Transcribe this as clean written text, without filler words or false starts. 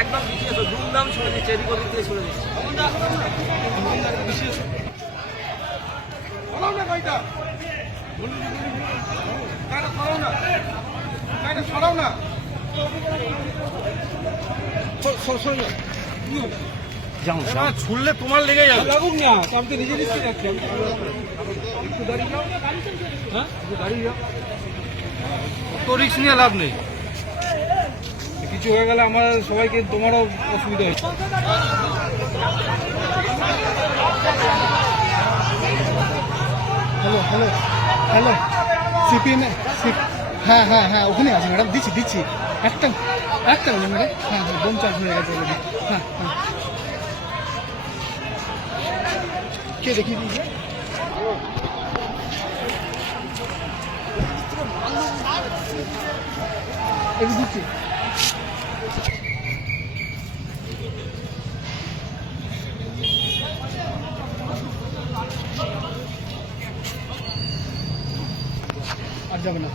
একদম পিছিয়ে এসো, দুমদাম ছুড়ে দিচ্ছে, এদিক ওদিক দিয়ে ছুড়ে দিচ্ছে। ছুড়লে তোমার লেগে যাবে। লাগুক না, তো আমি তো নিজে নিচ্ছি রাখছি। একটু দাঁড়িয়ে যাও, হ্যাঁ একটু দাঁড়িয়ে যাও। তো রিস্ক নিয়ে লাভ নেই। কিছু হয়ে গেলে আমার সবাইকে, তোমারও অসুবিধা হচ্ছে। হ্যালো হ্যালো হ্যালো সিপিএম, হ্যাঁ হ্যাঁ হ্যাঁ ওখানে আছে ম্যাডাম, দিচ্ছি দিচ্ছি। একটা একটা বলুন ম্যাডাম। হ্যাঁ হ্যাঁ বোম চার্জ হয়ে গেছে অলরেডি। হ্যাঁ হ্যাঁ কে দেখিয়ে দিয়েছে? এই দিচ্ছি। আর যাবে না।